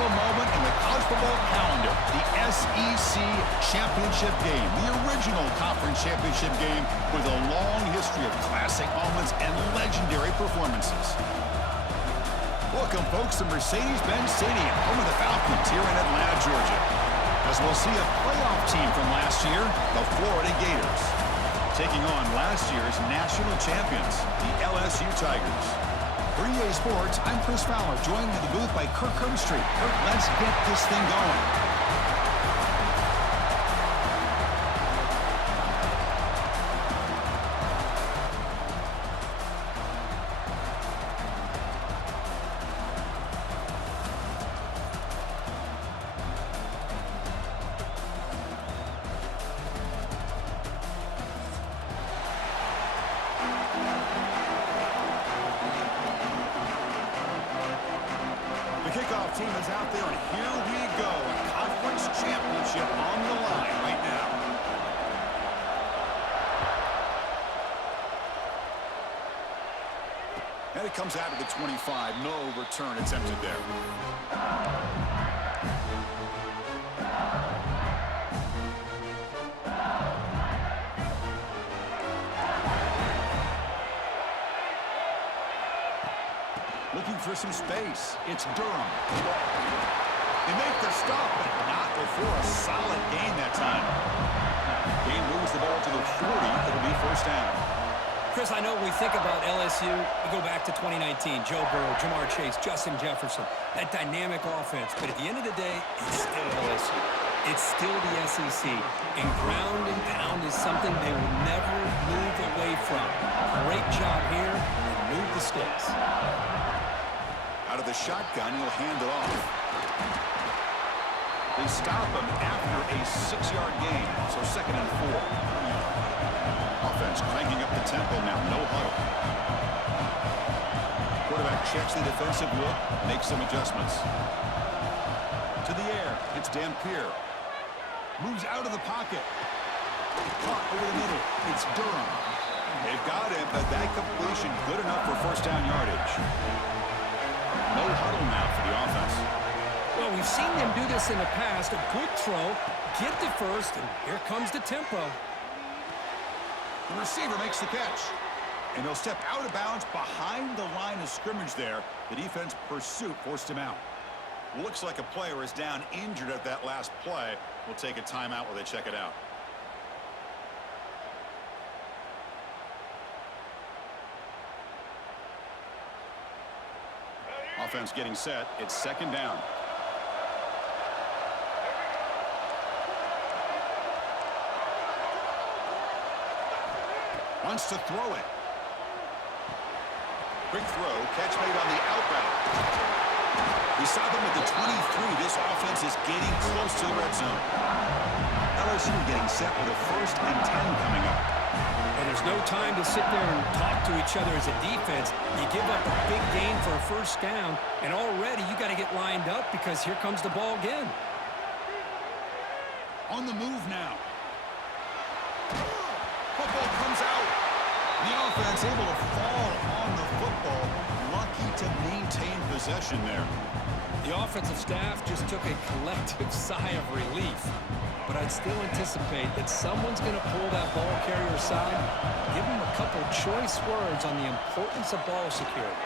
special moment in the college football calendar, the SEC Championship game, the original conference championship game with a long history of classic moments and legendary performances. Welcome, folks, to Mercedes-Benz Stadium, home of the Falcons here in Atlanta, Georgia, as we'll see a playoff team from last year, the Florida Gators, taking on last year's national champions, the LSU Tigers. For EA Sports, I'm Chris Fowler, joined in the booth by Kirk Herbstreit. Kirk, let's get this thing going. The kickoff team is out there, and here we go. A conference championship on the line right now. And it comes out of the 25. No return attempted there. Looking for some space. It's Durham. They make the stop, but not before a solid gain that time. Gain moves the ball to the 40. It'll be first down. Chris, I know we think about LSU. We go back to 2019. Joe Burrow, Jamar Chase, Justin Jefferson. That dynamic offense. But at the end of the day, it's still LSU. It's still the SEC. And ground and pound is something they will never move away from. Great job here, and move the sticks. Out of the shotgun, he'll hand it off. They stop him after a 6-yard gain, so 2nd and 4. Offense cranking up the tempo now, no huddle. Quarterback checks the defensive look, makes some adjustments. To the air, it's Dampier. Moves out of the pocket. Caught over the middle, it's Durham. They've got him, but that completion good enough for first down yardage. No huddle now for the offense. Well, we've seen them do this in the past. A good throw, get to first, and here comes the tempo. The receiver makes the catch. And he'll step out of bounds behind the line of scrimmage there. The defense pursuit forced him out. Looks like a player is down injured at that last play. We'll take a timeout while they check it out. Offense getting set. It's 2nd down. Wants to throw it. Quick throw. Catch made on the out route. We saw them at the 23. This offense is getting close to the red zone. LSU getting set with a 1st and 10 coming up. And there's no time to sit there and talk to each other as a defense. You give up a big gain for a first down, and already you got to get lined up because here comes the ball again. On the move now. Football comes out. The offense able to fall on the football. Lucky to maintain possession there. The offensive staff just took a collective sigh of relief. But I'd still anticipate that someone's going to pull that ball carrier aside, give him a couple choice words on the importance of ball security.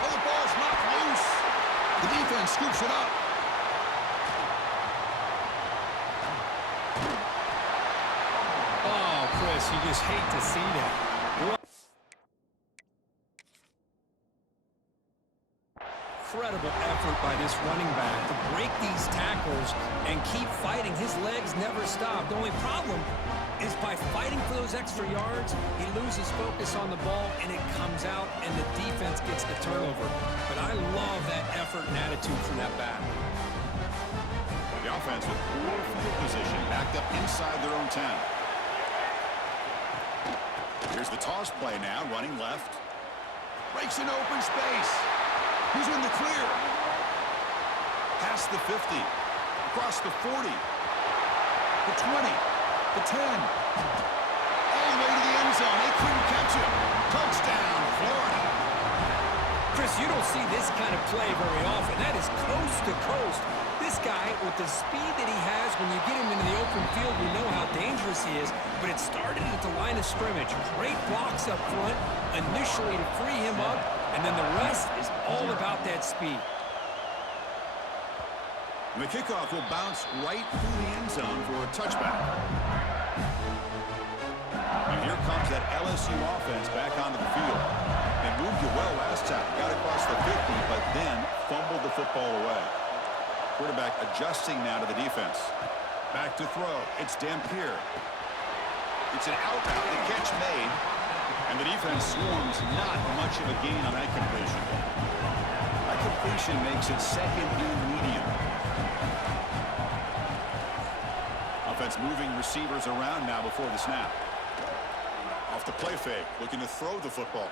Oh, the ball's knocked loose. The defense scoops it up. Oh, Chris, you just hate to see that. Incredible effort by this running back to break these tackles and keep fighting. His legs never stop. The only problem is by fighting for those extra yards, he loses focus on the ball, and it comes out, and the defense gets the turnover. But I love that effort and attitude from that back. The offense with poor field position, backed up inside their own 10. Here's the toss play now, running left. Breaks an open space. He's in the clear. Past the 50. Across the 40. The 20. The 10. All the way to the end zone. They couldn't catch him. Touchdown, Florida. Chris, you don't see this kind of play very often. That is coast to coast. This guy, with the speed that he has, when you get him into the open field, we know how dangerous he is, but it started at the line of scrimmage. Great blocks up front, initially to free him up, and then the rest is all about that speed. And the kickoff will bounce right through the end zone for a touchback. And here comes that LSU offense back onto the field. They moved it well last time, got across the 50, but then fumbled the football away. Quarterback adjusting now to the defense. Back to throw. It's Dampier. It's an out route. The catch made. And the defense swarms. Not much of a gain on that completion. That completion makes it second and medium. Offense moving receivers around now before the snap. Off the play fake. Looking to throw the football.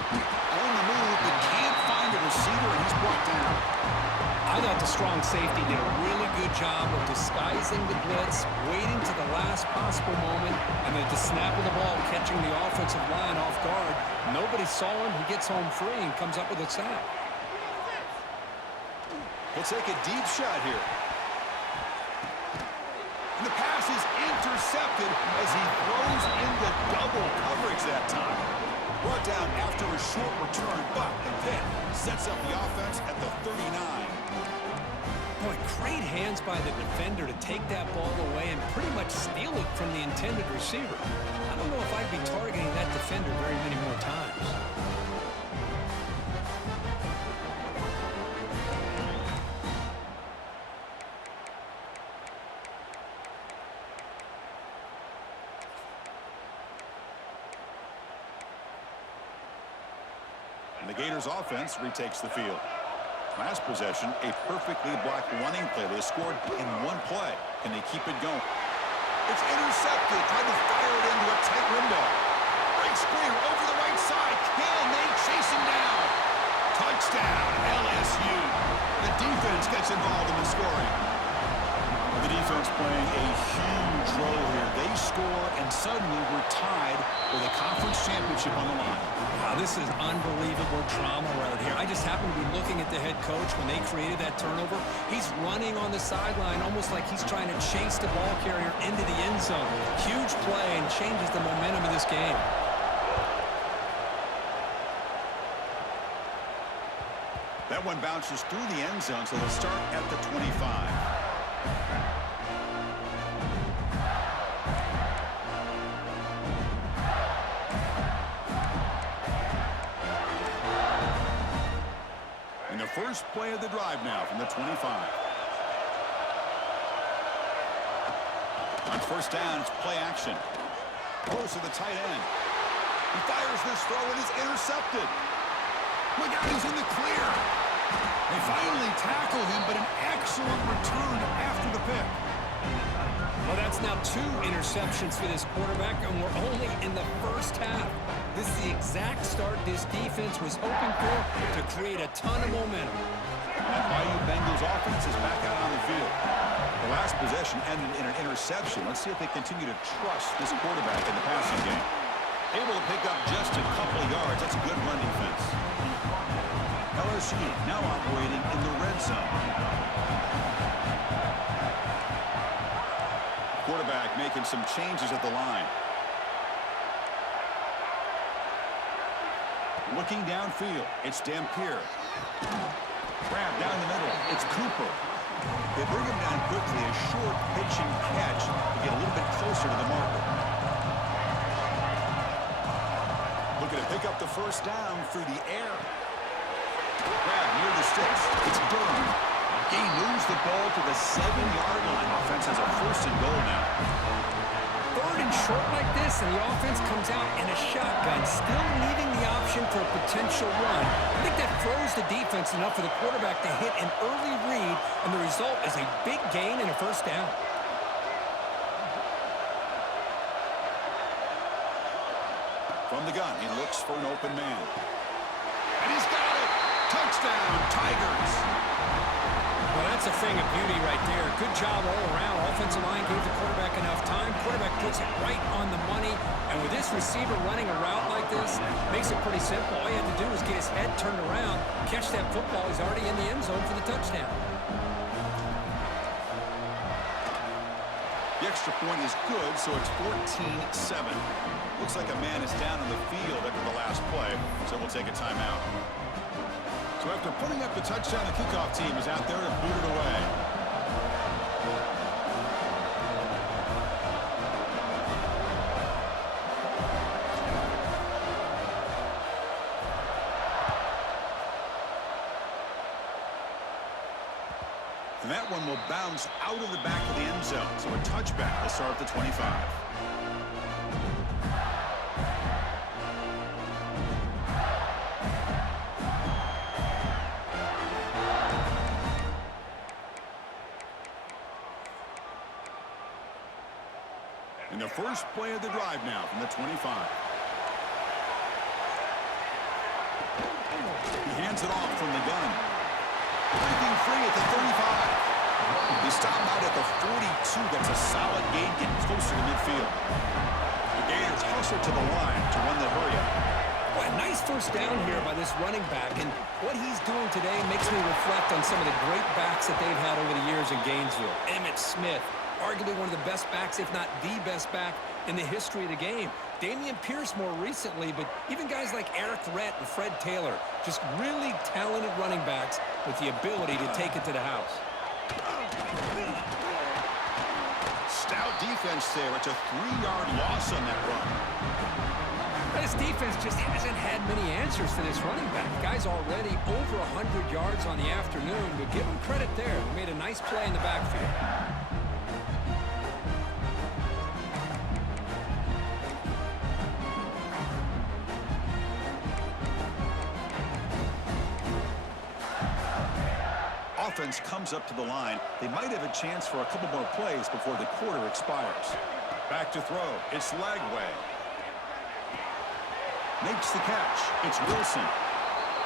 On the move, but can't find a receiver, and he's brought down. I thought the strong safety did a really good job of disguising the blitz, waiting to the last possible moment, and then at the snap of the ball, catching the offensive line off guard. Nobody saw him. He gets home free and comes up with a sack. He'll take a deep shot here. And the pass is intercepted as he throws into double coverage that time. Brought down after a short return, but the pit sets up the offense at the 39. Boy, great hands by the defender to take that ball away and pretty much steal it from the intended receiver. I don't know if I'd be targeting that defender very many more times. And the Gators offense retakes the field. Last possession, a perfectly blocked running play. They scored in one play. Can they keep it going? It's intercepted. Trying to fire it into a tight window. Breaks clear over the right side. Can they chase him down? Touchdown, LSU. The defense gets involved in the scoring. The defense playing a huge role here. They score, and suddenly we're tied with a conference championship on the line. Wow, this is unbelievable drama right here. I just happen to be looking at the head coach when they created that turnover. He's running on the sideline almost like he's trying to chase the ball carrier into the end zone. Huge play and changes the momentum of this game. That one bounces through the end zone, so they'll start at the 25. First play of the drive now from the 25. On first down, it's play action. Close to the tight end. He fires this throw and is intercepted. Look out, he's in the clear. They finally tackle him, but an excellent return after the pick. Well, that's now 2 interceptions for this quarterback, and we're only in the first half. This is the exact start this defense was hoping for to create a ton of momentum. And Bayou Bengals offense is back out on the field. The last possession ended in an interception. Let's see if they continue to trust this quarterback in the passing game. Able to pick up just a couple of yards. That's a good run defense. LSU now operating in the red zone. Quarterback making some changes at the line. Looking downfield, it's Dampier. Grab down the middle, it's Cooper. They bring him down quickly, a short pitch and catch to get a little bit closer to the marker. Looking to pick up the first down through the air. Grab near the sticks, it's Durham. He moves the ball to the 7-yard line. Offense has a first and goal now. Third and short like this, and the offense comes out in a shotgun, still leaving the option for a potential run. I think that throws the defense enough for the quarterback to hit an early read, and the result is a big gain and a first down. From the gun, he looks for an open man. And he's got it! Touchdown, Tigers! Well, that's That's a thing of beauty right there. Good job all around. Offensive line gave the quarterback enough time. Quarterback puts it right on the money. And with this receiver running a route like this, makes it pretty simple. All you have to do is get his head turned around, catch that football. He's already in the end zone for the touchdown. The extra point is good, so it's 14-7. Looks like a man is down on the field after the last play, so we'll take a timeout. So after putting up the touchdown, the kickoff team is out there to boot it away. And that one will bounce out of the back of the end zone. So a touchback will start at the 25. And the first play of the drive now from the 25. He hands it off from the gun. Breaking free at the 35. He stopped out at the 42. That's a solid gain, getting closer to midfield. The Gators hustle to the line to run the hurry-up. Boy, nice first down here by this running back. And what he's doing today makes me reflect on some of the great backs that they've had over the years in Gainesville. Emmitt Smith, arguably one of the best backs, if not the best back in the history of the game. Dameon Pierce more recently, but even guys like Eric Rhett and Fred Taylor, just really talented running backs with the ability to take it to the house. Stout defense there. It's a 3-yard loss on that run. This defense just hasn't had many answers to this running back. Guy's already over 100 yards on the afternoon, but give him credit there. He made a nice play in the backfield. Offense comes up to the line. They might have a chance for a couple more plays before the quarter expires. Back to throw. It's Lagway. Makes the catch. It's Wilson.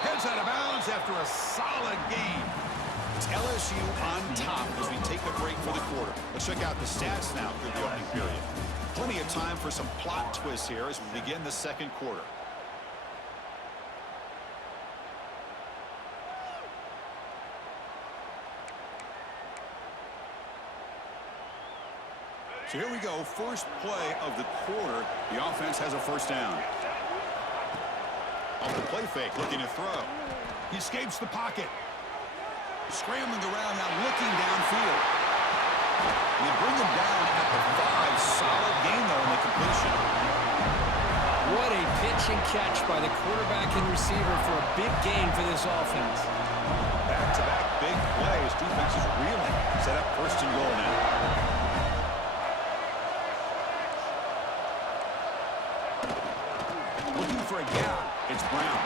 Heads out of bounds after a solid gain. It's LSU on top as we take a break for the quarter. Let's check out the stats now through the opening period. Plenty of time for some plot twists here as we begin the second quarter. So here we go, first play of the quarter. The offense has a first down. Off the play fake, looking to throw. He escapes the pocket. Scrambling around now, looking downfield. They bring him down at the 5. Solid gain, though, in the completion. What a pitch and catch by the quarterback and receiver for a big gain for this offense. Back-to-back big plays. Defense is reeling. Set up first and goal now. For a gap, it's Brown.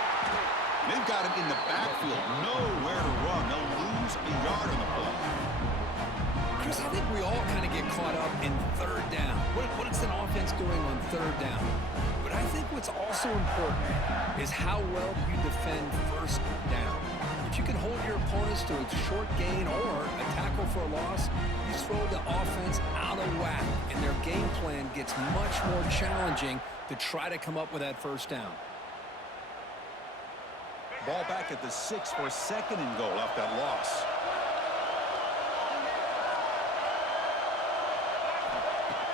They've got him in the backfield, nowhere to run. They'll lose a yard on the play. Chris, I think we all kind of get caught up in third down. What is an offense doing on third down? But I think what's also important is how well you defend first down. If you can hold your opponents to a short gain or a tackle for a loss, you throw the offense out of whack, and their game plan gets much more challenging to try to come up with that first down. Ball back at the 6 for a second and goal off that loss.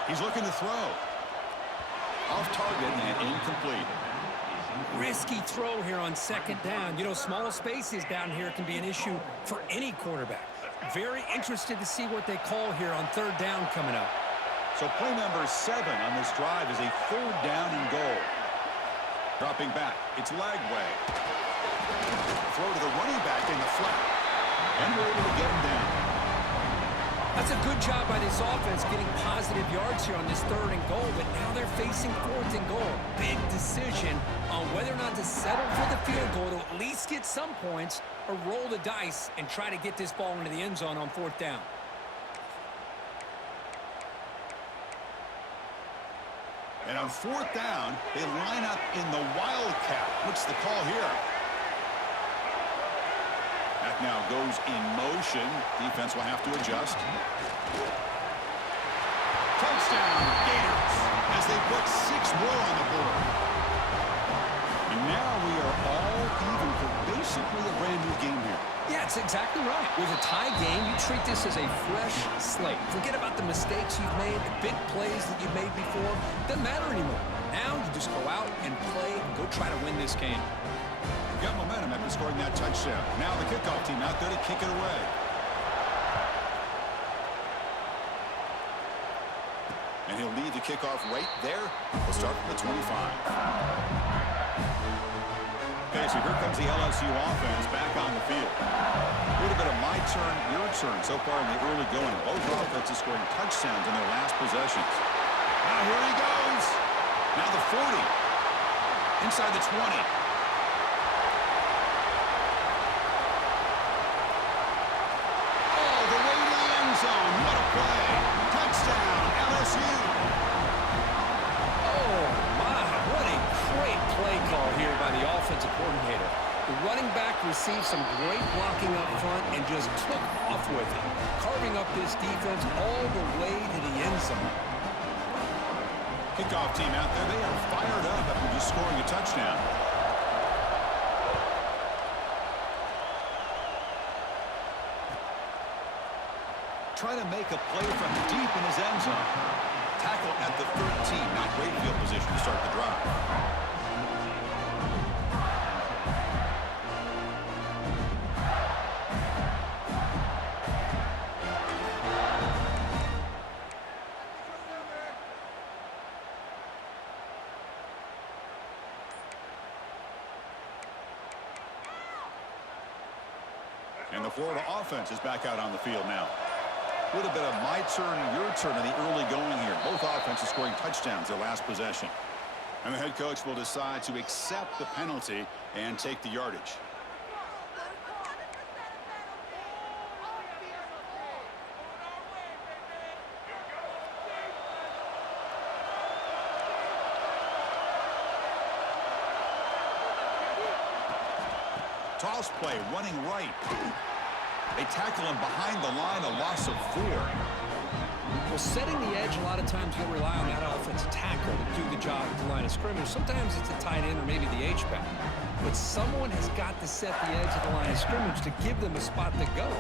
He's looking to throw. Off target and incomplete. Risky throw here on second down. You know, small spaces down here can be an issue for any quarterback. Very interested to see what they call here on third down coming up. So play number 7 on this drive is a third down and goal. Dropping back, it's Lagway. Throw to the running back in the flat. And we're able to get him down. That's a good job by this offense getting positive yards here on this third and goal, but now they're facing fourth and goal. Big decision on whether or not to settle for the field goal to at least get some points or roll the dice and try to get this ball into the end zone on fourth down. And on fourth down, they line up in the Wildcat. What's the call here? Now quarterback now goes in motion. Defense will have to adjust. Touchdown, Gators, as they put 6 more on the board. And now we are all even for basically a brand new game here. Yeah, it's exactly right. With a tie game, you treat this as a fresh slate. Forget about the mistakes you've made, the big plays that you've made before. Doesn't matter anymore. Now you just go out and play and go try to win this game. Got momentum after scoring that touchdown. Now the kickoff team out there to kick it away. And he'll lead the kickoff right there. We'll start from the 25. Okay, so here comes the LSU offense back on the field. A little bit of my turn, your turn so far in the early going. Both offenses scoring touchdowns in their last possessions. Now here he goes. Now the 40. Inside the 20. Oh, the way to the end zone. What a play. Touchdown, LSU. Oh, my. What a great play call here by the offensive coordinator. The running back received some great blocking up front and just took off with it, carving up this defense all the way to the end zone. Kickoff team out there, they are fired up after just scoring a touchdown. Trying to make a play from deep in his end zone. Tackle at the 13, not great field position to start the drive. And the Florida offense is back out on the field now. A little bit of my turn, your turn in the early going here. Both offenses scoring touchdowns their last possession. And the head coach will decide to accept the penalty and take the yardage. Toss play, running right. They tackle him behind the line, a loss of 4. Well, setting the edge, a lot of times you'll rely on that offensive tackle to do the job at the line of scrimmage. Sometimes it's a tight end or maybe the H-back. But someone has got to set the edge of the line of scrimmage to give them a spot to go.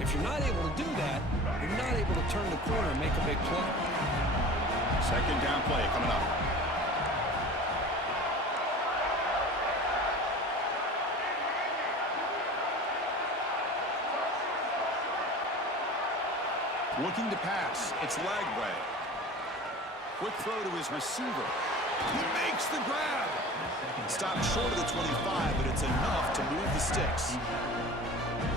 If you're not able to do that, you're not able to turn the corner and make a big play. Second down play coming up. Looking to pass. It's Lagway. Quick throw to his receiver. He makes the grab. Stopped short of the 25, but it's enough to move the sticks.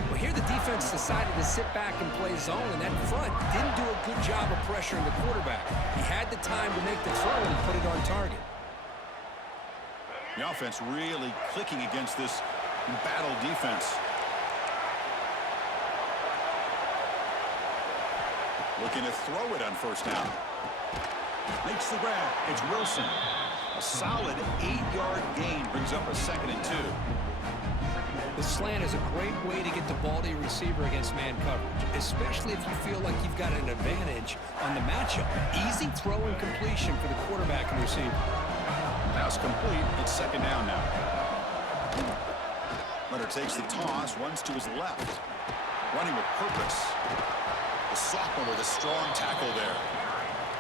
Well, here the defense decided to sit back and play zone, and that front didn't do a good job of pressuring the quarterback. He had the time to make the throw and put it on target. The offense really clicking against this battle defense. Looking to throw it on first down. Makes the grab. It's Wilson. A solid 8-yard gain brings up a 2nd and 2. The slant is a great way to get the ball to your receiver against man coverage, especially if you feel like you've got an advantage on the matchup. Easy throw and completion for the quarterback and receiver. Pass complete. It's 2nd down now. Runner takes the toss, runs to his left. Running with purpose. The sophomore with a strong tackle there.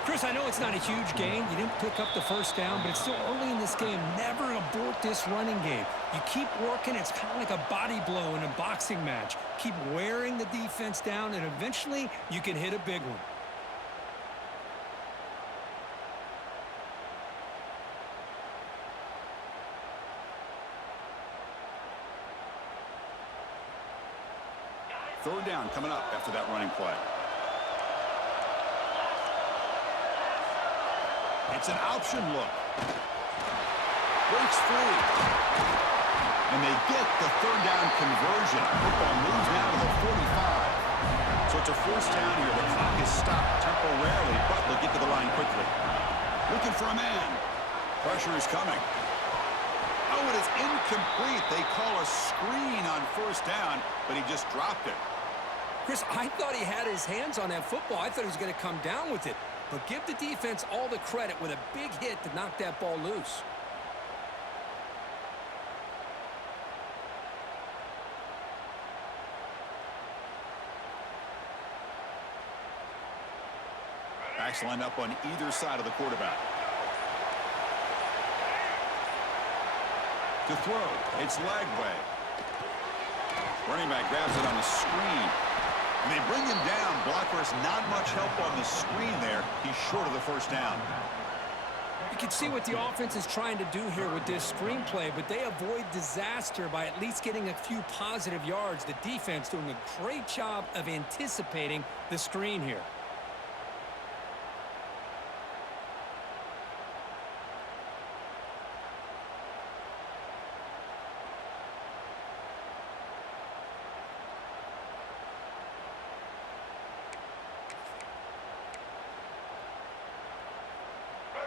Chris, I know it's not a huge game. You didn't pick up the first down, but it's still early in this game. Never abort this running game. You keep working. It's kind of like a body blow in a boxing match. Keep wearing the defense down, and eventually you can hit a big one. Third down coming up after that running play. It's an option look. Breaks free. And they get the third down conversion. Football moves now to the 45. So it's a first down here. The clock is stopped temporarily, but they'll get to the line quickly. Looking for a man. Pressure is coming. Oh, it is incomplete. They call a screen on first down, but he just dropped it. Chris, I thought he had his hands on that football. I thought he was going to come down with it. But give the defense all the credit with a big hit to knock that ball loose. Backs lined up on either side of the quarterback. To throw, it's Lagway. Running back grabs it on the screen. And they bring him down. Blockers not much help on the screen there. He's short of the first down. You can see what the offense is trying to do here with this screenplay, but they avoid disaster by at least getting a few positive yards. The defense doing a great job of anticipating the screen here.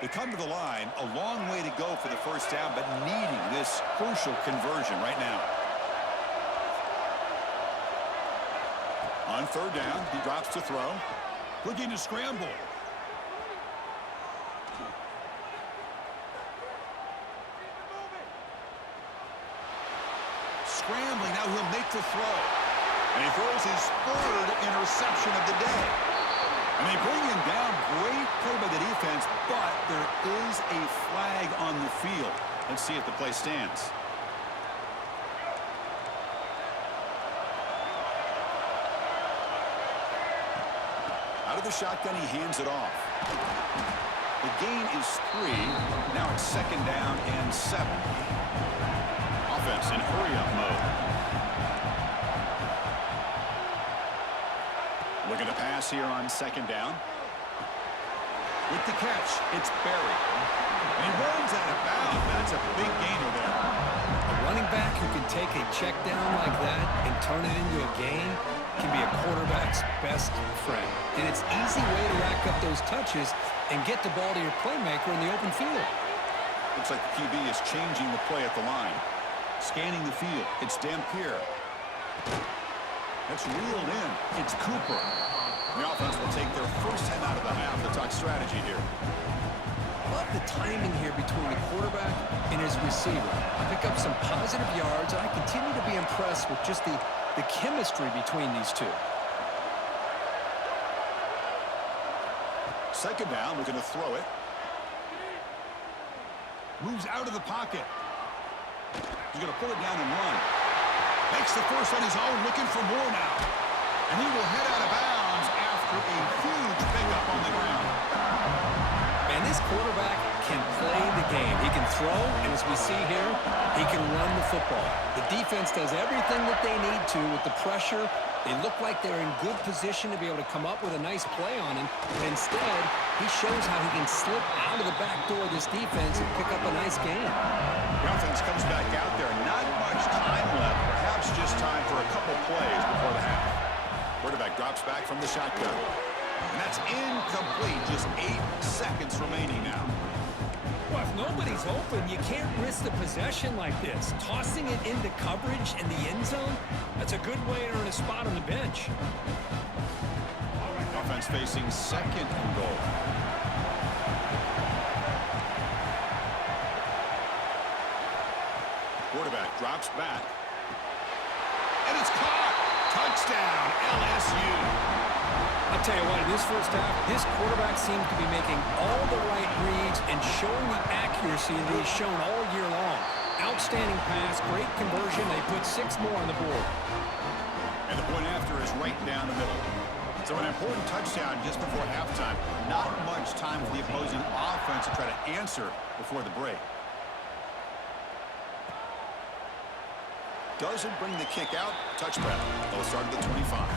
They come to the line, a long way to go for the first down, but needing this crucial conversion right now. On third down, he drops to throw. Looking to scramble. Scrambling, now he'll make the throw. And he throws his third interception of the day. And they bring him down. Great play by the defense, but there is a flag on the field. Let's see if the play stands. Out of the shotgun, he hands it off. The gain is 3. Now it's second down and 7. Offense in hurry-up mode. Looking to pass here on second down. With the catch, it's Berry. And he runs out of bounds. That's a big gainer there. A running back who can take a check down like that and turn it into a gain can be a quarterback's best friend. And it's an easy way to rack up those touches and get the ball to your playmaker in the open field. Looks like the QB is changing the play at the line. Scanning the field, it's Dampier. That's reeled in. It's Cooper. The offense will take their first time out of the half to talk strategy here. Love the timing here between the quarterback and his receiver. Pick up some positive yards, and I continue to be impressed with just the chemistry between these two. Second down, we're going to throw it. Moves out of the pocket. He's going to pull it down and run. Makes the first on his own, looking for more now. And he will head out of bounds after a huge pickup on the ground. And this quarterback can play the game. He can throw, and as we see here, he can run the football. The defense does everything that they need to with the pressure. They look like they're in good position to be able to come up with a nice play on him. But instead, he shows how he can slip out of the back door of this defense and pick up a nice gain. The offense comes back out there. Not much time left. Perhaps just time for a couple plays before the half. Quarterback drops back from the shotgun. And that's incomplete. Just 8 seconds remaining now. Well, if nobody's open, you can't risk the possession like this. Tossing it into coverage in the end zone, that's a good way to earn a spot on the bench. Offense facing second and goal. Quarterback drops back. And it's caught. Touchdown, LSU. I'll tell you what, in this first half, this quarterback seems to be making all the right reads and showing the accuracy that he's shown all year long. Outstanding pass, great conversion. They put 6 more on the board. And the point after is right down the middle. So an important touchdown just before halftime. Not much time for the opposing offense to try to answer before the break. Doesn't bring the kick out. Touchback. They'll start at the 25.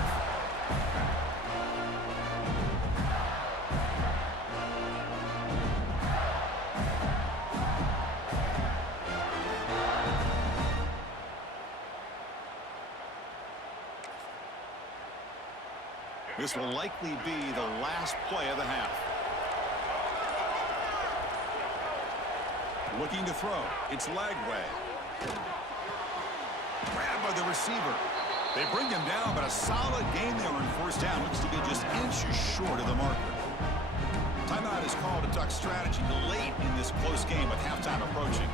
This will likely be the last play of the half. Looking to throw. It's Lagway. Grabbed by the receiver. They bring him down, but a solid game there in first down. Looks to be just inches short of the marker. Timeout is called to duck strategy late in this close game with halftime approaching.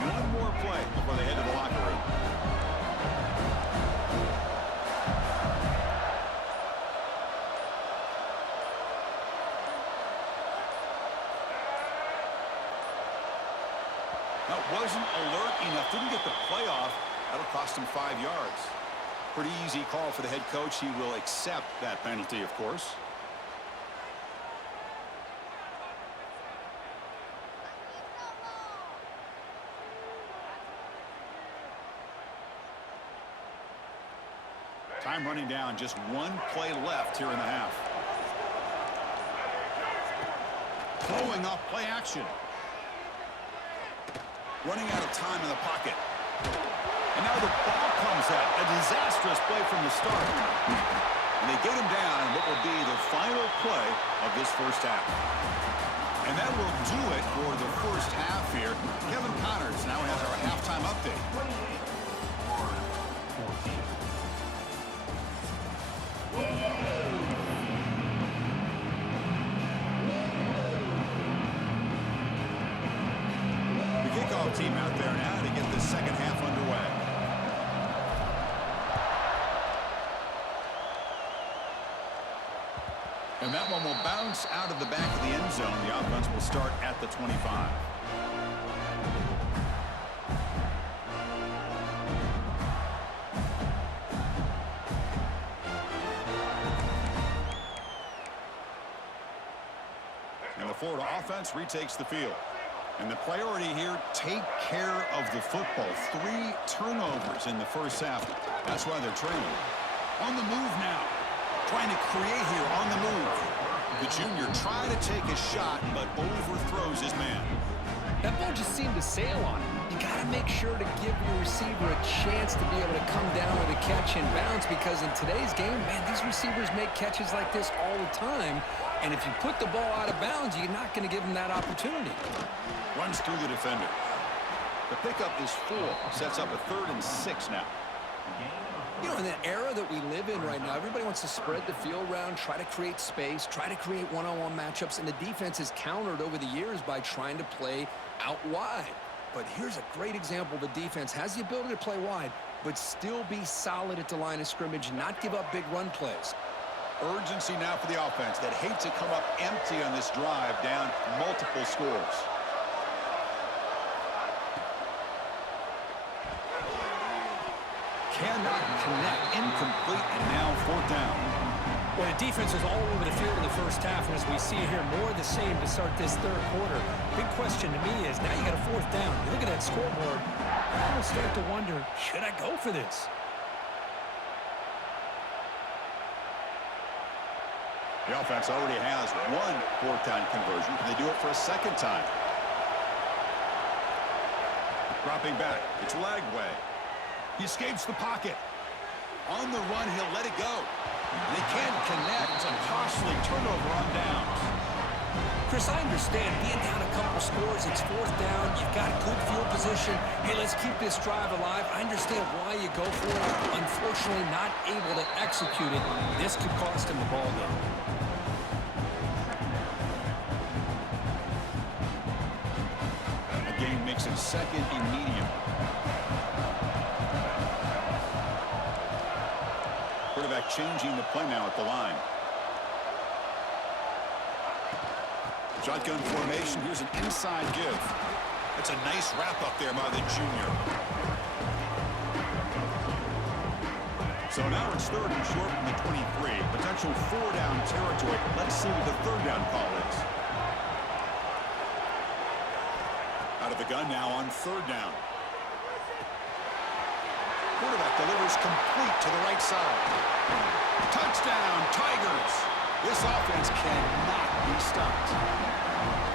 One more play before they head to the locker room. That wasn't alert enough. Didn't get the play off. That'll cost him 5 yards. Pretty easy call for the head coach. He will accept that penalty, of course. Time running down. Just one play left here in the half. Throwing off play action. Running out of time in the pocket. And now the ball comes out. A disastrous play from the start. And they get him down in what will be the final play of this first half. And that will do it for the first half here. Kevin Connors now has our halftime update. Team out there now to get the second half underway. And that one will bounce out of the back of the end zone. The offense will start at the 25. And the Florida offense retakes the field. And the priority here, take care of the football. 3 turnovers in the first half. That's why they're trailing. On the move now. Trying to create here on the move. The junior trying to take a shot, but overthrows his man. That ball just seemed to sail on him. You got to make sure to give your receiver a chance to be able to come down with a catch and bounce, because in today's game, man, these receivers make catches like this all the time. And if you put the ball out of bounds, you're not going to give them that opportunity. Runs through the defender. The pickup is 4. Sets up a 3rd and 6 now. You know, in that era that we live in right now, everybody wants to spread the field around, try to create space, try to create one-on-one matchups, and the defense is countered over the years by trying to play out wide. But here's a great example. The defense has the ability to play wide, but still be solid at the line of scrimmage, not give up big run plays. Urgency now for the offense that hate to come up empty on this drive, down multiple scores. Cannot connect, incomplete, and now 4th down. Well, the defense is all over the field in the first half, and as we see here, more of the same to start this 3rd quarter. Big question to me is, now you got a 4th down. You look at that scoreboard, I start to wonder, should I go for this? The offense already has 1 4th down conversion. Can they do it for a 2nd time? Dropping back, it's Lagway. He escapes the pocket. On the run, he'll let it go. And they can't connect. It's a costly turnover on downs. Chris, I understand being down a couple scores, it's 4th down, you've got good field position. Hey, let's keep this drive alive. I understand why you go for it. Unfortunately, not able to execute it. This could cost him the ball game. Again, makes it 2nd and medium. Quarterback changing the play now at the line. Shotgun formation. Here's an inside give. That's a nice wrap up there by the junior. So now it's 3rd and short from the 23. Potential 4-down territory. Let's see what the 3rd down call is. Out of the gun now on 3rd down. Quarterback delivers complete to the right side. Touchdown, Tigers! This offense cannot be stopped.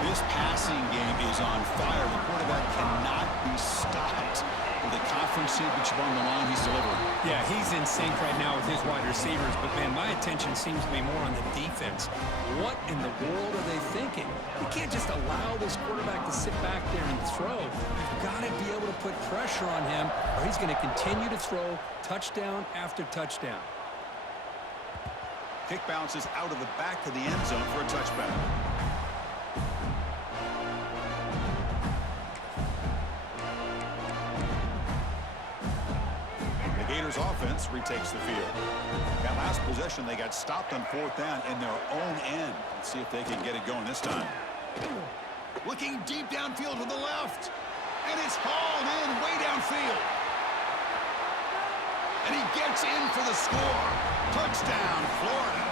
This passing game is on fire. The quarterback cannot be stopped. With a conference championship on the line, he's delivering. Yeah, he's in sync right now with his wide receivers, but, man, my attention seems to be more on the defense. What in the world are they thinking? You can't just allow this quarterback to sit back there and throw. You've got to be able to put pressure on him, or he's going to continue to throw touchdown after touchdown. Kick bounces out of the back of the end zone for a touchback. Gators offense retakes the field. That last possession, they got stopped on 4th down in their own end. Let's see if they can get it going this time. Looking deep downfield to the left. And it's hauled in way downfield. And he gets in for the score. Touchdown, Florida.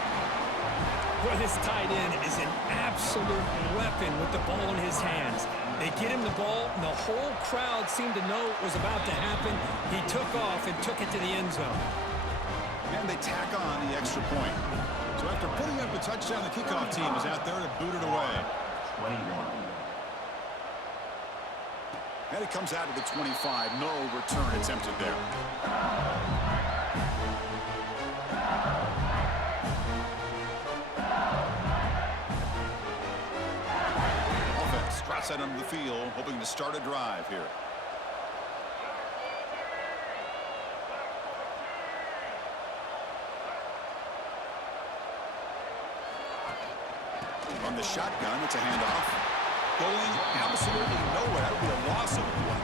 Boy, this tight end is an absolute weapon with the ball in his hands. They get him the ball, and the whole crowd seemed to know it was about to happen. He took off and took it to the end zone. And they tack on the extra point. So after putting up a touchdown, the kickoff team is out there to boot it away. 21. And it comes out to the 25. No return attempted there. Outside under the field, hoping to start a drive here. On the shotgun, it's a handoff. Going absolutely nowhere. That would be a loss of a play.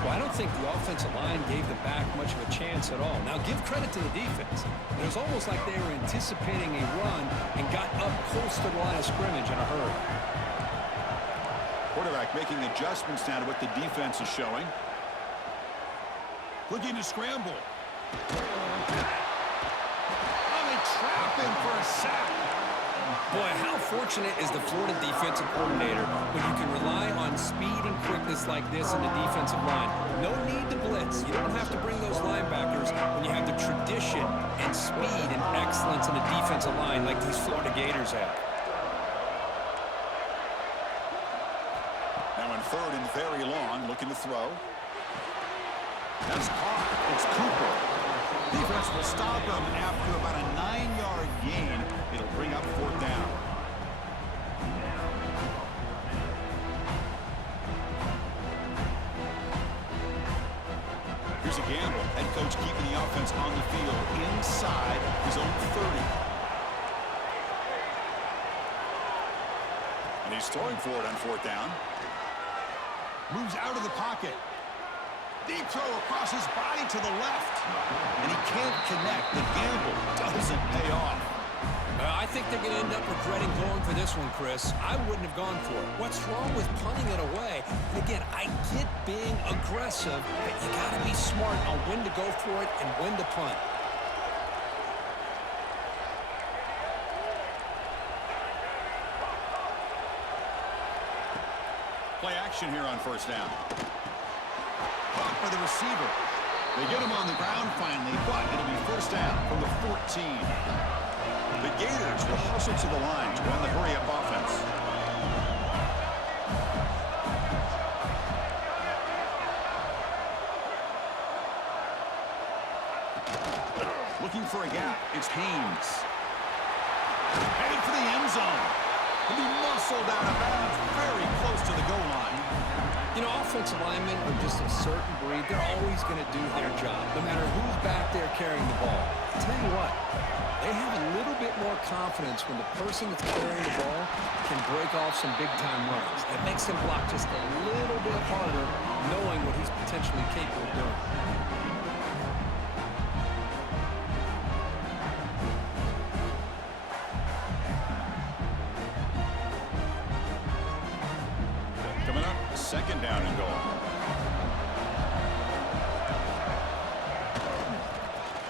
Well, I don't think the offensive line gave the back much of a chance at all. Now, give credit to the defense. It was almost like they were anticipating a run and got up close to the line of scrimmage in a hurry. Quarterback making adjustments now to what the defense is showing. Looking to scramble. Oh, they trap him for a sack. Boy, how fortunate is the Florida defensive coordinator when you can rely on speed and quickness like this in the defensive line. No need to blitz. You don't have to bring those linebackers when you have the tradition and speed and excellence in the defensive line like these Florida Gators have. Now in 3rd and very long, looking to throw. That's caught. It's Cooper. Defense will stop him after about a 9-yard gain. It'll bring up 4th down. Here's a gamble. Head coach keeping the offense on the field inside his own 30. And he's throwing for it on 4th down. Moves out of the pocket. Deep throw across his body to the left. And he can't connect. The gamble doesn't pay off. I think they're going to end up regretting going for this one, Chris. I wouldn't have gone for it. What's wrong with punting it away? And again, I get being aggressive, but you got to be smart on when to go for it and when to punt. Play action here on 1st down. Caught by the receiver. They get him on the ground finally, but it'll be 1st down from the 14. The Gators will hustle to the line to run the hurry-up offense. Looking for a gap. It's Haynes. Headed for the end zone. He'll be muscled out of bounds very close to the goal line. You know, offensive linemen are just a certain breed. They're always going to do their job, no matter who's back there carrying the ball. I'll tell you what, they have a little bit more confidence when the person that's carrying the ball can break off some big-time runs. That makes them block just a little bit harder, knowing what he's potentially capable of doing. Coming up, 2nd down and goal.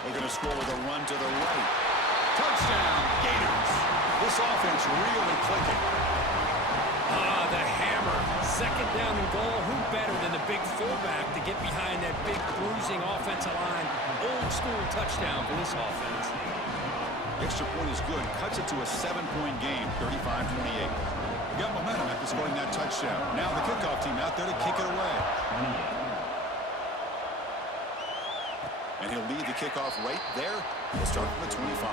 We're going to score with a run to the right. Touchdown, Gators. This offense really clicking. The hammer. 2nd down and goal. Who better than the big fullback to get behind that big bruising offensive line? Old school touchdown for this offense. Extra point is good. Cuts it to a 7-point game, 35-28. Got momentum after scoring that touchdown. Now the kickoff team out there to kick it away. And he'll lead the kickoff right there. We'll start from the 25.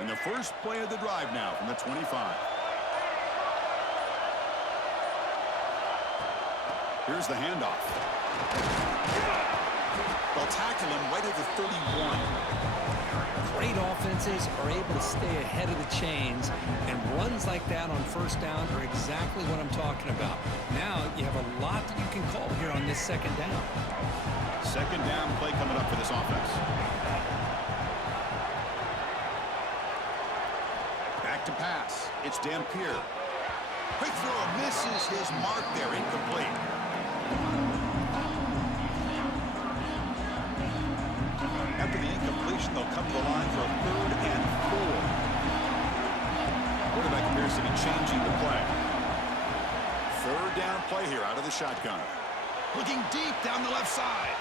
And the first play of the drive now from the 25. Here's the handoff. They'll tackle him right at the 31. Great offenses are able to stay ahead of the chains, and runs like that on first down are exactly what I'm talking about. Now you have a lot that you can call here on this second down. Second down play coming up for this offense. Back to pass. It's Dampier. Quick throw misses his mark there. Incomplete. After the incompletion, they'll come to the line for a 3rd and 4. Quarterback appears to be changing the play. 3rd down play here out of the shotgun. Looking deep down the left side.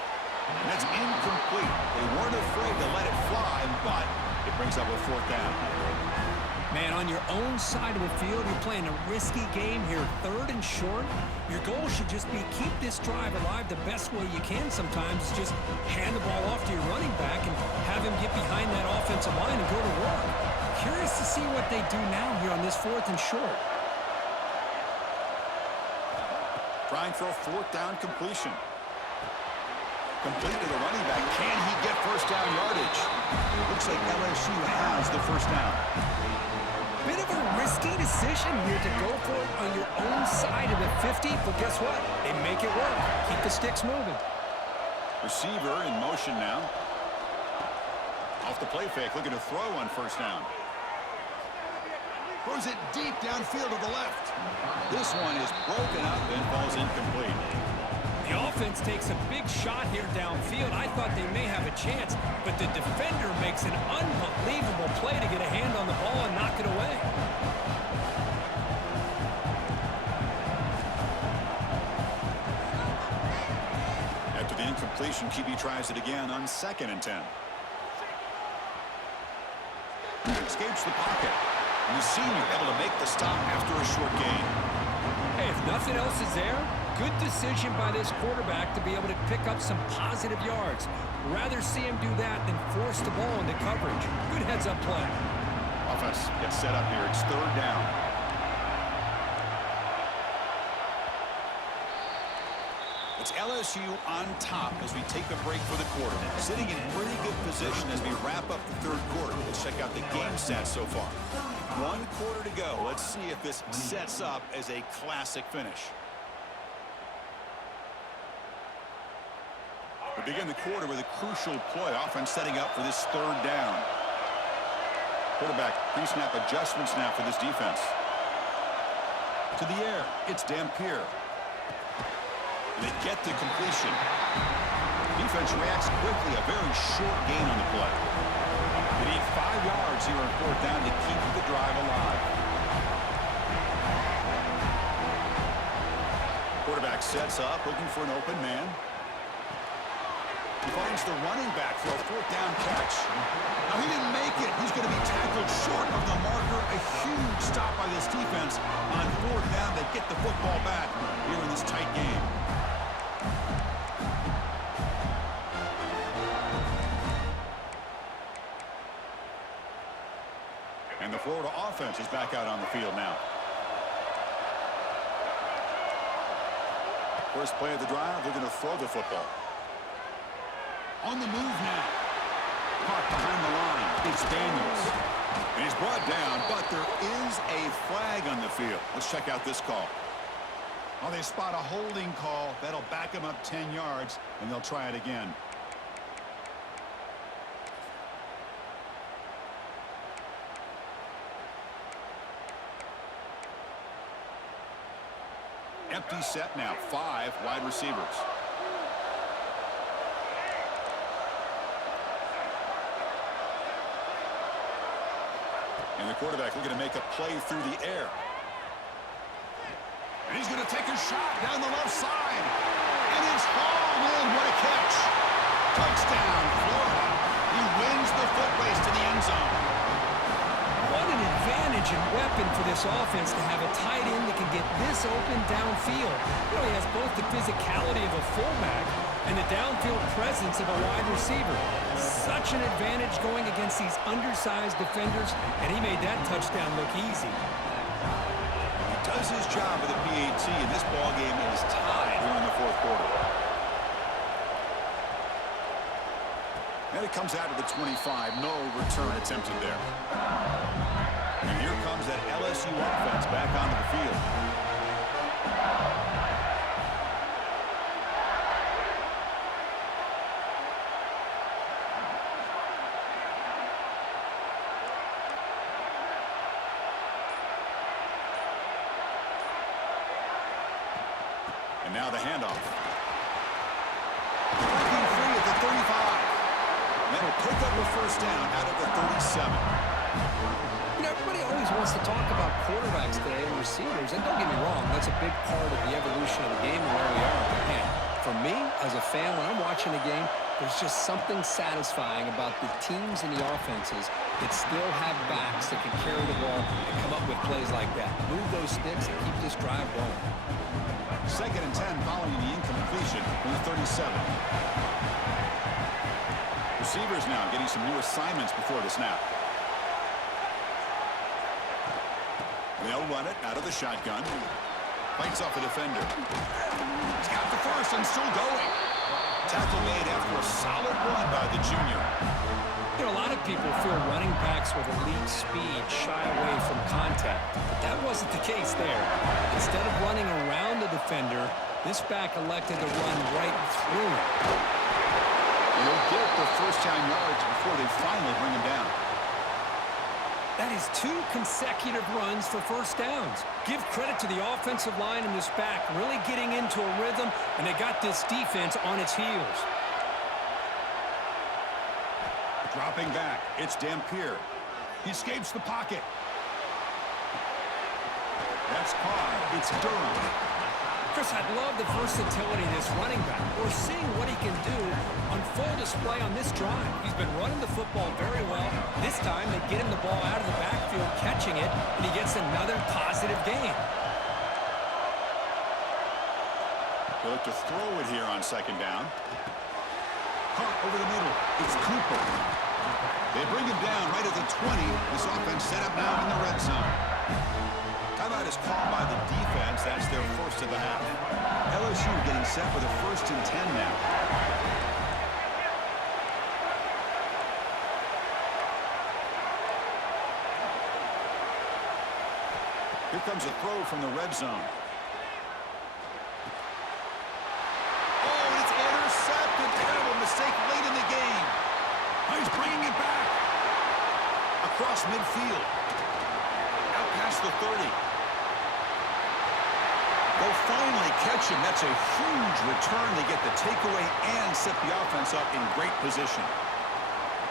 And that's incomplete. They weren't afraid to let it fly, but it brings up a 4th down. Man, on your own side of the field, you're playing a risky game here, 3rd and short. Your goal should just be keep this drive alive the best way you can sometimes. Just hand the ball off to your running back and have him get behind that offensive line and go to work. Curious to see what they do now here on this 4th and short. Trying for a 4th down completion. Complete to the running back. Can he get first down yardage? Looks like LSU has the first down. Bit of a risky decision here to go for it on your own side of the 50, but guess what? They make it work. Keep the sticks moving. Receiver in motion now. Off the play fake, looking to throw on first down. Throws it deep downfield to the left. This one is broken up and falls incomplete. The offense takes a big shot here downfield. I thought they may have a chance, but the defender makes an unbelievable play to get a hand on the ball and knock it away. After the incompletion, QB tries it again on 2nd and 10. Escapes the pocket. And the senior able to make the stop after a short gain. Hey, if nothing else is there, good decision by this quarterback to be able to pick up some positive yards. Rather see him do that than force the ball into coverage. Good heads-up play. Offense gets set up here. It's 3rd down. It's LSU on top as we take a break for the quarter. Sitting in pretty good position as we wrap up the 3rd quarter. Let's check out the game stats so far. 1 quarter to go. Let's see if this sets up as a classic finish. We begin the quarter with a crucial play. Offense setting up for this 3rd down. Quarterback pre-snap adjustments now for this defense. To the air. It's Dampier. And they get the completion. Defense reacts quickly. A very short gain on the play. They need 5 yards here on 4th down to keep the drive alive. Quarterback sets up, looking for an open man. He finds the running back for a 4th down catch. Now, he didn't make it. He's going to be tackled short of the marker. A huge stop by this defense on 4th down. They get the football back here in this tight game. And the Florida offense is back out on the field now. First play of the drive, they're going to throw the football. On the move now. Caught behind the line. It's Daniels. And he's brought down, but there is a flag on the field. Let's check out this call. Oh, they spot a holding call. That'll back him up 10 yards, and they'll try it again. Empty set now. 5 wide receivers. And the quarterback looking to make a play through the air. And he's going to take a shot down the left side. And it's hauled in. What a catch. Touchdown, Florida. He wins the foot race to the end zone. What an advantage and weapon for this offense to have a tight end that can get this open downfield. You know, he has both the physicality of a fullback and the downfield presence of a wide receiver. Such an advantage going against these undersized defenders, and he made that touchdown look easy. He does his job with the PAT, and this ballgame is tied here in the fourth quarter. And it comes out to the 25. No return attempted there. And here comes that LSU offense back onto the field. And now the handoff. Breaking free at the 35. That'll pick up the first down out of the 37. You know, everybody always wants to talk about quarterbacks today and receivers, and don't get me wrong, that's a big part of the evolution of the game and where we are. But man, for me, as a fan, when I'm watching a game, there's just something satisfying about the teams and the offenses that still have backs that can carry the ball and come up with plays like that. Move those sticks and keep this drive going. 2nd and 10 following the incompletion from the 37. Receivers now getting some new assignments before the snap. They'll run it out of the shotgun. Fights off a defender. He's got the first and still going. Tackle made after a solid run by the junior. You know, a lot of people feel running backs with elite speed shy away from contact, but that wasn't the case there. Instead of running around the defender, this back elected to run right through him. He'll get the first-down yards before they finally bring him down. That is 2 consecutive runs for first downs. Give credit to the offensive line and this back really getting into a rhythm, and they got this defense on its heels. Dropping back, it's Dampier. He escapes the pocket. That's caught. It's Durham. Chris, I love the versatility of this running back. We're seeing what he can do on full display on this drive. He's been running the football very well. This time, they get him the ball out of the backfield, catching it, and he gets another positive gain. They look to throw it here on 2nd down. Caught over the middle. It's Cooper. They bring him down right at the 20. This offense set up now in the red zone. Timeout is called by the defense. That's their first of the half. LSU getting set with a 1st and 10 now. Here comes a throw from the red zone. Oh, and it's intercepted. Terrible mistake late in the game. Oh, he's bringing it back. Across midfield. Out past the 30. They'll finally catch him. That's a huge return. They get the takeaway and set the offense up in great position.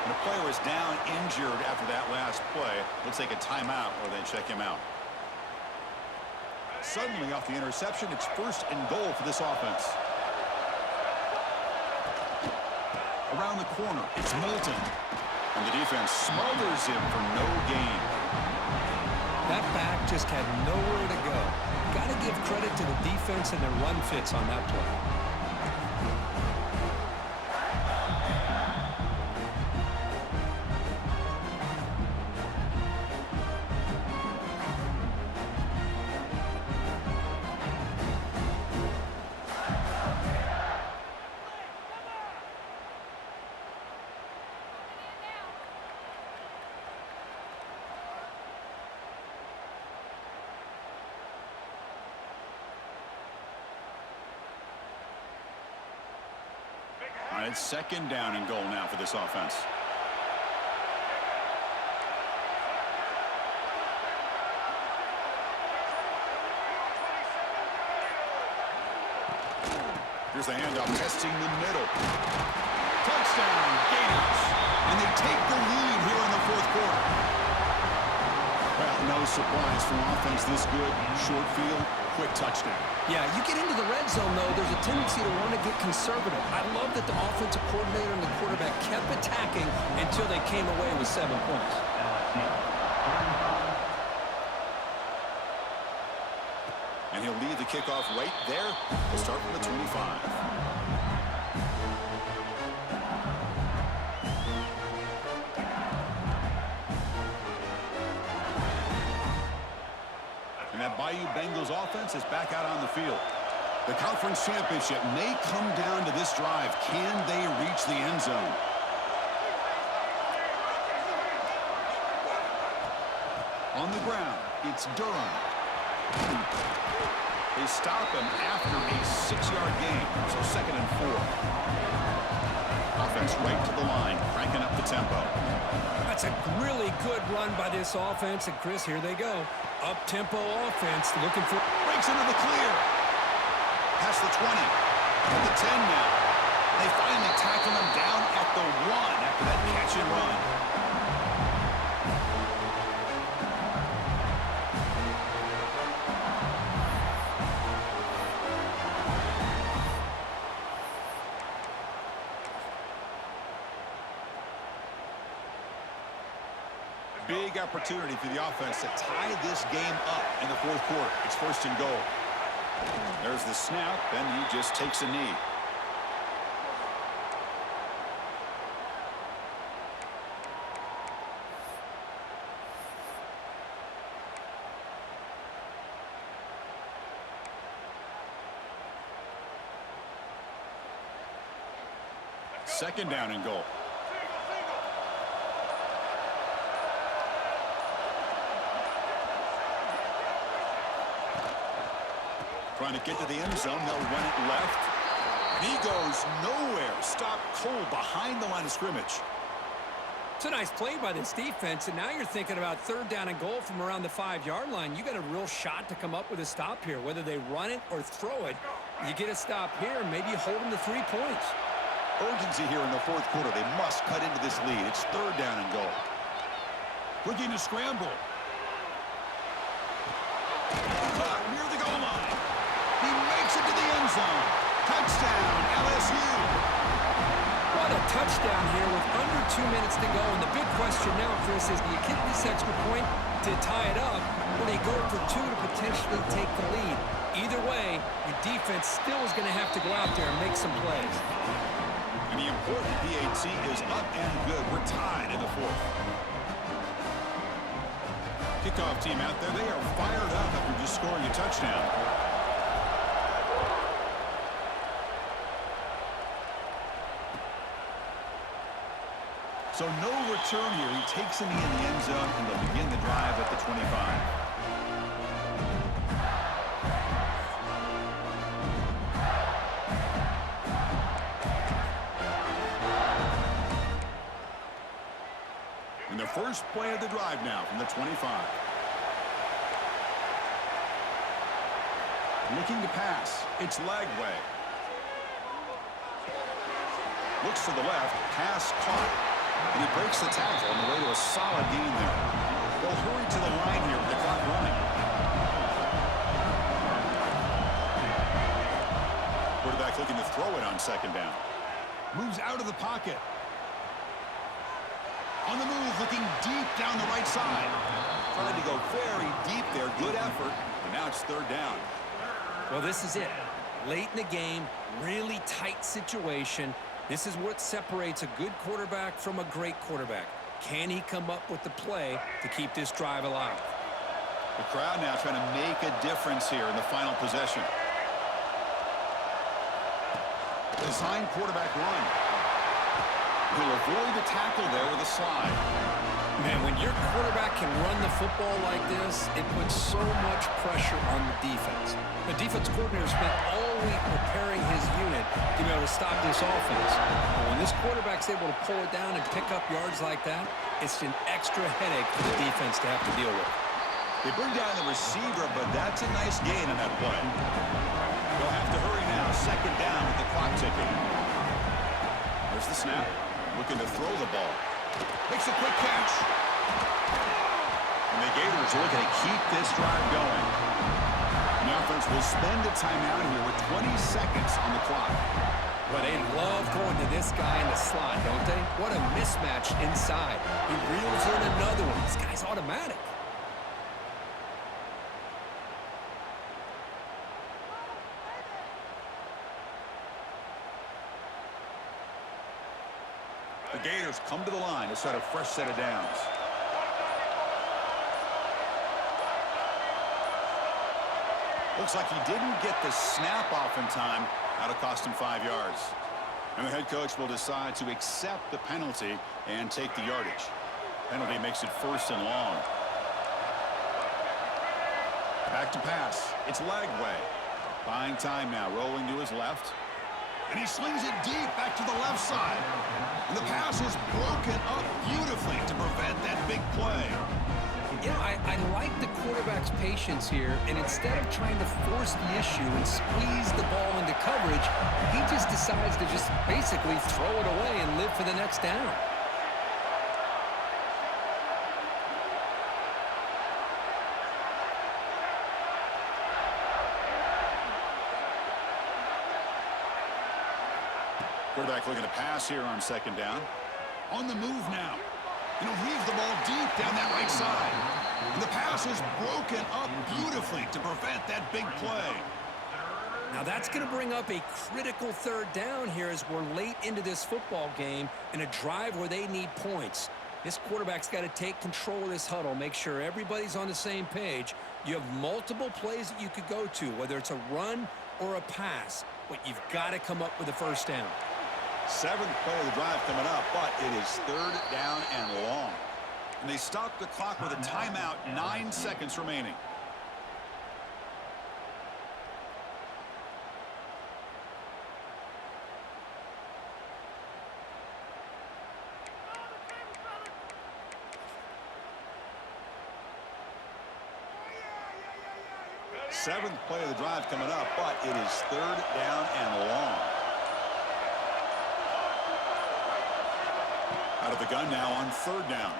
And the player is down injured after that last play. They'll take a timeout or then check him out. Suddenly off the interception, it's 1st and goal for this offense. Around the corner, it's Moulton. And the defense smothers him for no gain. That back just had nowhere to go. Got to give credit to the defense and their run fits on that play. All right, it's 2nd down and goal now for this offense. Here's the handoff, testing the middle. Touchdown, Gators. And they take the lead here in the 4th quarter. Well, No surprise from offense this good. Short field, quick touchdown. Yeah, you get into the red zone, though, there's a tendency to want to get conservative. I love that the offensive coordinator and the quarterback kept attacking until they came away with 7 points. And he'll lead the kickoff right there. We'll start from the 25. And that Bayou Bengals offense is back out on the field. The conference championship may come down to this drive. Can they reach the end zone? On the ground, it's Durham. They stop him after a 6-yard gain, so 2nd and 4. Offense right to the line, cranking up the tempo. That's a really good run by this offense, and Chris, here they go. Up-tempo offense, looking for... Breaks into the clear. Past the 20. To the 10 now. They finally tackle him down at the 1 after that catch and run. Big opportunity for the offense to tie this game up in the 4th quarter. It's 1st and goal. There's the snap, and he just takes a knee. Second down and goal. Trying to get to the end zone. They'll run it left. And he goes nowhere. Stop cold behind the line of scrimmage. It's a nice play by this defense, and now you're thinking about 3rd down and goal from around the 5-yard line. You got a real shot to come up with a stop here. Whether they run it or throw it, you get a stop here, and maybe you hold them to 3 points. Urgency here in the 4th quarter. They must cut into this lead. It's 3rd down and goal. Looking to scramble. Caught near the goal line. He makes it to the end zone. Touchdown, LSU. What a touchdown here with under 2 minutes to go. And the big question now, Chris, is do you kick this extra point to tie it up, or do you go for 2 to potentially take the lead? Either way, your defense still is going to have to go out there and make some plays. And the important PAT is up and good. We're tied in the 4th. Kickoff team out there, they are fired up after just scoring a touchdown. So no return here. He takes a knee in the end zone, and they'll begin the drive at the 25. And the first play of the drive now from the 25. Looking to pass. It's Lagway. Looks to the left. Pass caught. And he breaks the tackle on the way to a solid gain there. They'll hurry to the line here with the clock running. Quarterback looking to throw it on 2nd down. Moves out of the pocket. On the move, looking deep down the right side. Trying to go very deep there. Good effort. And now it's 3rd down. Well, this is it. Late in the game, really tight situation. This is what separates a good quarterback from a great quarterback. Can he come up with the play to keep this drive alive? The crowd now trying to make a difference here in the final possession. Design quarterback run. He'll avoid the tackle there with a slide. Man, when your quarterback can run the football like this, it puts so much pressure on the defense. The defense coordinator spent all week preparing his unit to be able to stop this offense. But when this quarterback's able to pull it down and pick up yards like that, it's an extra headache for the defense to have to deal with. They bring down the receiver, but that's a nice gain on that play. They'll have to hurry now. 2nd down with the clock ticking. There's the snap. Looking to throw the ball. Makes a quick catch. And the Gators are looking to keep this drive going. And the offense will spend a timeout here with 20 seconds on the clock. Well, they love going to this guy in the slot, don't they? What a mismatch inside. He reels in another one. This guy's automatic. The Gators come to the line to start a fresh set of downs. Looks like he didn't get the snap off in time. That'll cost him 5 yards. And the head coach will decide to accept the penalty and take the yardage. Penalty makes it 1st and long. Back to pass. It's Lagway. Buying time now, rolling to his left. And he slings it deep back to the left side. And the pass is broken up beautifully to prevent that big play. You know, I like the quarterback's patience here, and instead of trying to force the issue and squeeze the ball into coverage, he just decides to just basically throw it away and live for the next down. Quarterback looking to pass here on 2nd down. On the move now. And he'll heave the ball deep down that right side. And the pass is broken up beautifully to prevent that big play. Now that's going to bring up a critical 3rd down here as we're late into this football game in a drive where they need points. This quarterback's got to take control of this huddle, make sure everybody's on the same page. You have multiple plays that you could go to, whether it's a run or a pass, but you've got to come up with a 1st down. 7th play of the drive coming up, but it is 3rd down and long. And they stop the clock with a timeout, 9 seconds remaining. Seventh play of the drive coming up, but it is 3rd down and long. Out of the gun now on 3rd down.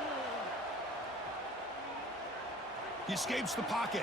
He escapes the pocket.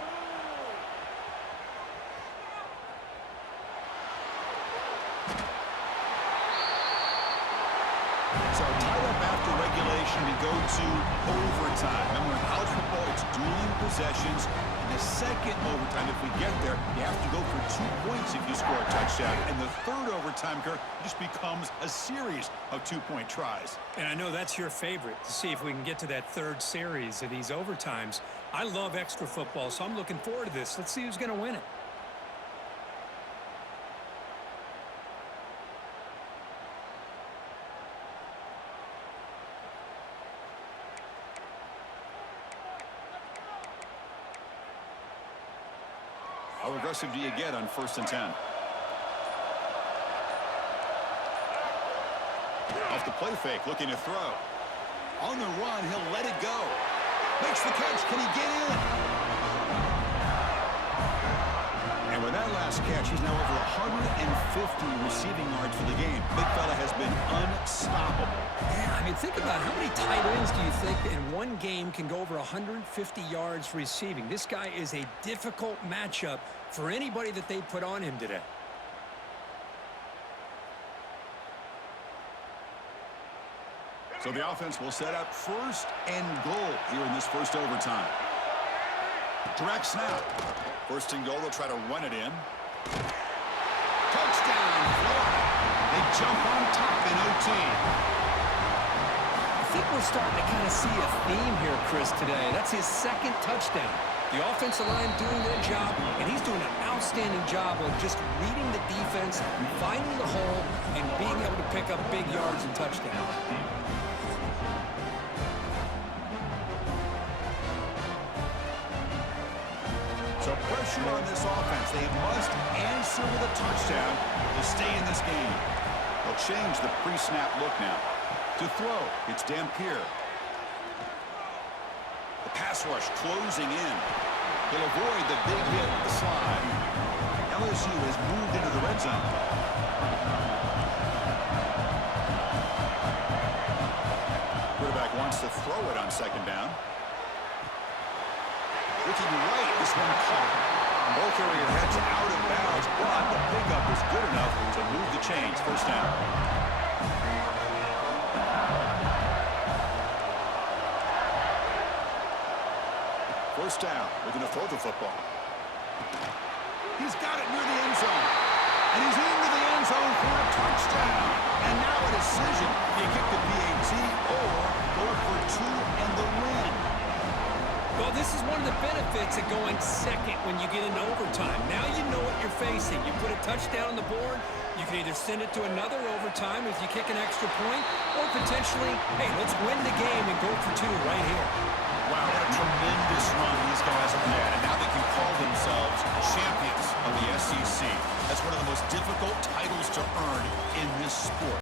So tied up after regulation, we go to overtime. Remember, in college football, it's dueling possessions. In the 2nd overtime, if we get there, you have to go for 2 points if you score a touchdown. And the 3rd overtime, Kirk, just becomes a series of 2-point tries. And I know that's your favorite, to see if we can get to that 3rd series of these overtimes. I love extra football, so I'm looking forward to this. Let's see who's going to win it. How aggressive do you get on 1st and 10? Off the play fake, looking to throw. On the run, he'll let it go. Makes the catch. Can he get in? And with that last catch, he's now over 150 receiving yards for the game. Big fella has been unstoppable. Yeah, I mean, think about how many tight ends do you think in one game can go over 150 yards receiving? This guy is a difficult matchup for anybody that they put on him today. So the offense will set up 1st and goal here in this 1st overtime. Direct snap. 1st and goal, they'll try to run it in. Touchdown, Florida. They jump on top in OT. I think we're starting to kind of see a theme here, Chris, today. That's his 2nd touchdown. The offensive line doing their job, and he's doing an outstanding job of just reading the defense, finding the hole, and being able to pick up big yards and touchdowns. So pressure on this offense. They must answer with a touchdown to stay in this game. They'll change the pre-snap look now. To throw, it's Dampier. The pass rush closing in. He'll avoid the big hit with the slide. LSU has moved into the red zone. Quarterback wants to throw it on 2nd down. Looking right, this one caught. Ball carrier heads out of bounds, but the pickup was good enough to move the chains. First down. First down. We're going to throw the football. He's got it near the end zone. And he's into the end zone for a touchdown. And now a decision. Do you kick the PAT or go for two and the win? Well, this is one of the benefits of going second when you get into overtime. Now you know what you're facing. You put a touchdown on the board, you can either send it to another overtime if you kick an extra point, or potentially, hey, let's win the game and go for two right here. Wow, what a tremendous run these guys have had, and now they can call themselves champions of the SEC. That's one of the most difficult titles to earn in this sport.